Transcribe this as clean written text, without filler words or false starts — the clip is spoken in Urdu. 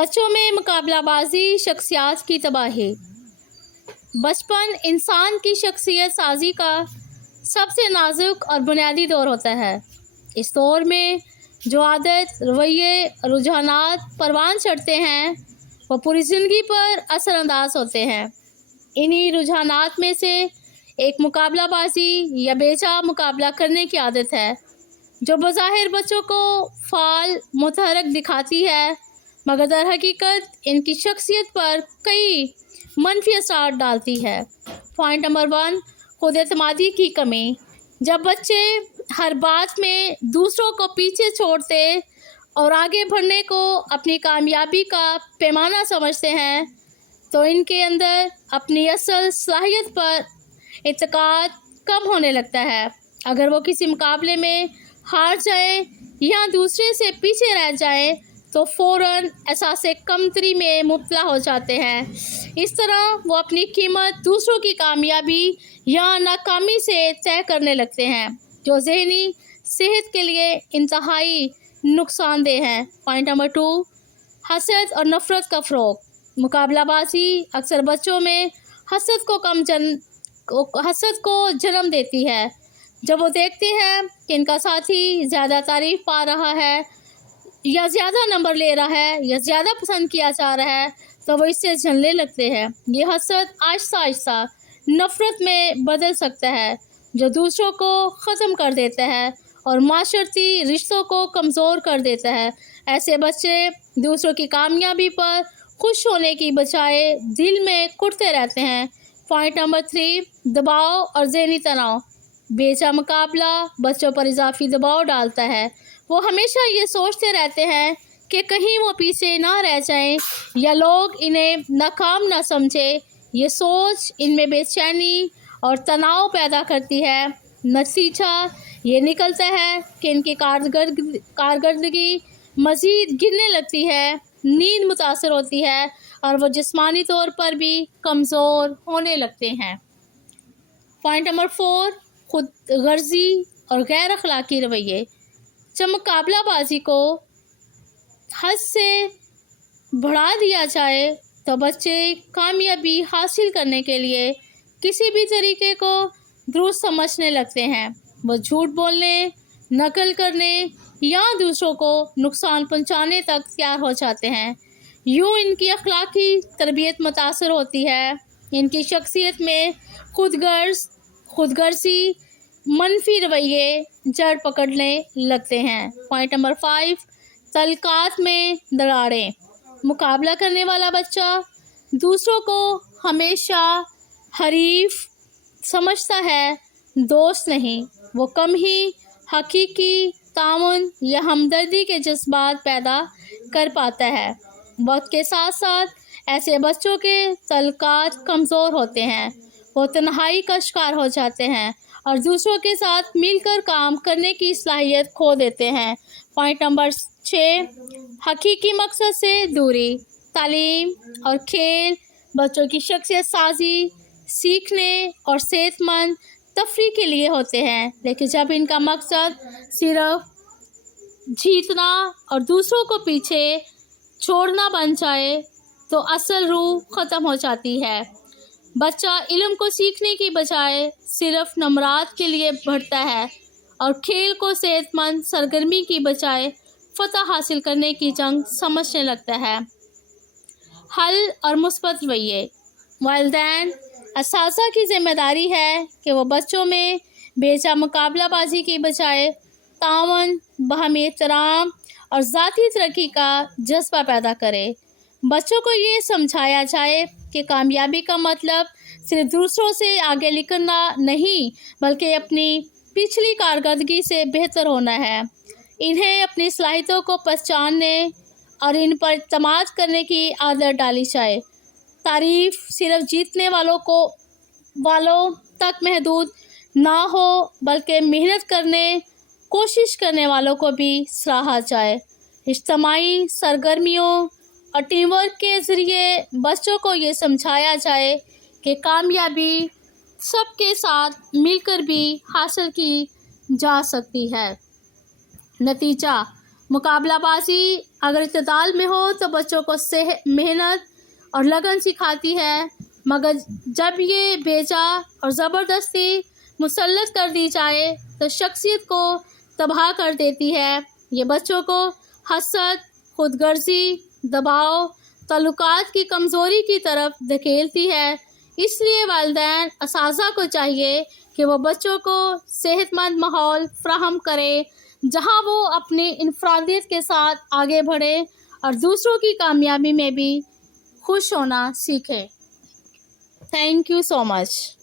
بچوں میں مقابلہ بازی شخصیات کی تباہی۔ بچپن انسان کی شخصیت سازی کا سب سے نازک اور بنیادی دور ہوتا ہے۔ اس دور میں جو عادت، رویے، رجحانات پروان چڑھتے ہیں وہ پوری زندگی پر اثر انداز ہوتے ہیں۔ انہی رجحانات میں سے ایک مقابلہ بازی یا بے جا مقابلہ کرنے کی عادت ہے، جو بظاہر بچوں کو فعال، متحرک دکھاتی ہے، مگر در حقیقت ان کی شخصیت پر کئی منفی اثرات ڈالتی ہے۔ پوائنٹ نمبر 1، خود اعتمادی کی کمی۔ جب بچے ہر بات میں دوسروں کو پیچھے چھوڑتے اور آگے بڑھنے کو اپنی کامیابی کا پیمانہ سمجھتے ہیں تو ان کے اندر اپنی اصل صلاحیت پر اعتقاد کم ہونے لگتا ہے۔ اگر وہ کسی مقابلے میں ہار جائیں یا دوسرے سے پیچھے رہ جائیں تو فوراً احساس کمتری میں مبتلا ہو جاتے ہیں۔ اس طرح وہ اپنی قیمت دوسروں کی کامیابی یا ناکامی سے طے کرنے لگتے ہیں، جو ذہنی صحت کے لیے انتہائی نقصان دہ ہے۔ پوائنٹ نمبر 2، حسد اور نفرت کا فروغ۔ مقابلہ بازی اکثر بچوں میں حسد کو جنم دیتی ہے۔ جب وہ دیکھتے ہیں کہ ان کا ساتھی زیادہ تعریف پا رہا ہے یا زیادہ نمبر لے رہا ہے یا زیادہ پسند کیا جا رہا ہے تو وہ اس سے جلنے لگتے ہیں۔ یہ حسد آہستہ آہستہ نفرت میں بدل سکتا ہے، جو دوسروں کو ختم کر دیتا ہے اور معاشرتی رشتوں کو کمزور کر دیتا ہے۔ ایسے بچے دوسروں کی کامیابی پر خوش ہونے کی بجائے دل میں کٹتے رہتے ہیں۔ پوائنٹ نمبر 3، دباؤ اور ذہنی تناؤ۔ بے جا مقابلہ بچوں پر اضافی دباؤ ڈالتا ہے۔ وہ ہمیشہ یہ سوچتے رہتے ہیں کہ کہیں وہ پیچھے نہ رہ جائیں یا لوگ انہیں ناکام نہ سمجھیں۔ یہ سوچ ان میں بے چینی اور تناؤ پیدا کرتی ہے۔ نتیجہ یہ نکلتا ہے کہ ان کی کارکردگی مزید گرنے لگتی ہے، نیند متاثر ہوتی ہے اور وہ جسمانی طور پر بھی کمزور ہونے لگتے ہیں۔ پوائنٹ نمبر 4، خود غرضی اور غیر اخلاقی رویے۔ جب مقابلہ بازی کو حد سے بڑھا دیا جائے تو بچے کامیابی حاصل کرنے کے لیے کسی بھی طریقے کو درست سمجھنے لگتے ہیں۔ وہ جھوٹ بولنے، نقل کرنے یا دوسروں کو نقصان پہنچانے تک تیار ہو جاتے ہیں۔ یوں ان کی اخلاقی تربیت متاثر ہوتی ہے۔ ان کی شخصیت میں خود غرضی، منفی رویے جڑ پکڑنے لگتے ہیں۔ پوائنٹ نمبر 5، تعلقات میں دراڑیں۔ مقابلہ کرنے والا بچہ دوسروں کو ہمیشہ حریف سمجھتا ہے، دوست نہیں۔ وہ کم ہی حقیقی تعاون یا ہمدردی کے جذبات پیدا کر پاتا ہے۔ وقت کے ساتھ ساتھ ایسے بچوں کے تعلقات کمزور ہوتے ہیں۔ وہ تنہائی کا شکار ہو جاتے ہیں اور دوسروں کے ساتھ مل کر کام کرنے کی صلاحیت کھو دیتے ہیں۔ پوائنٹ نمبر 6، حقیقی مقصد سے دوری۔ تعلیم اور کھیل بچوں کی شخصیت سازی، سیکھنے اور صحت مند تفریح کے لیے ہوتے ہیں، لیکن جب ان کا مقصد صرف جیتنا اور دوسروں کو پیچھے چھوڑنا بن جائے تو اصل روح ختم ہو جاتی ہے۔ بچہ علم کو سیکھنے کی بجائے صرف نمرات کے لیے بڑھتا ہے اور کھیل کو صحت مند سرگرمی کی بجائے فتح حاصل کرنے کی جنگ سمجھنے لگتا ہے۔ حل اور مثبت رویے۔ والدین، اساتذہ کی ذمہ داری ہے کہ وہ بچوں میں بے جا مقابلہ بازی کی بجائے تعاون، باہمی احترام اور ذاتی ترقی کا جذبہ پیدا کرے۔ بچوں کو یہ سمجھایا جائے کہ کامیابی کا مطلب صرف دوسروں سے آگے نکلنا نہیں بلکہ اپنی پچھلی کارکردگی سے بہتر ہونا ہے۔ انہیں اپنی صلاحیتوں کو پہچاننے اور ان پر اعتماد کرنے کی عادت ڈالی جائے۔ تعریف صرف جیتنے والوں تک محدود نہ ہو بلکہ محنت کرنے، کوشش کرنے والوں کو بھی سراہا جائے۔ اجتماعی سرگرمیوں اور ٹیم ورک کے ذریعے بچوں کو یہ سمجھایا جائے کہ کامیابی سب کے ساتھ مل کر بھی حاصل کی جا سکتی ہے۔ نتیجہ، مقابلہ بازی اگر اعتدال میں ہو تو بچوں کو محنت اور لگن سکھاتی ہے، مگر جب یہ بیجا اور زبردستی مسلط کر دی جائے تو شخصیت کو تباہ کر دیتی ہے۔ یہ بچوں کو حسد، خود غرضی، دباؤ، تعلقات کی کمزوری کی طرف دھکیلتی ہے۔ اس لیے والدین اساتذہ کو چاہیے کہ وہ بچوں کو صحت مند ماحول فراہم کرے جہاں وہ اپنی انفرادیت کے ساتھ آگے بڑھے اور دوسروں کی کامیابی میں بھی خوش ہونا سیکھے۔ Thank you so much.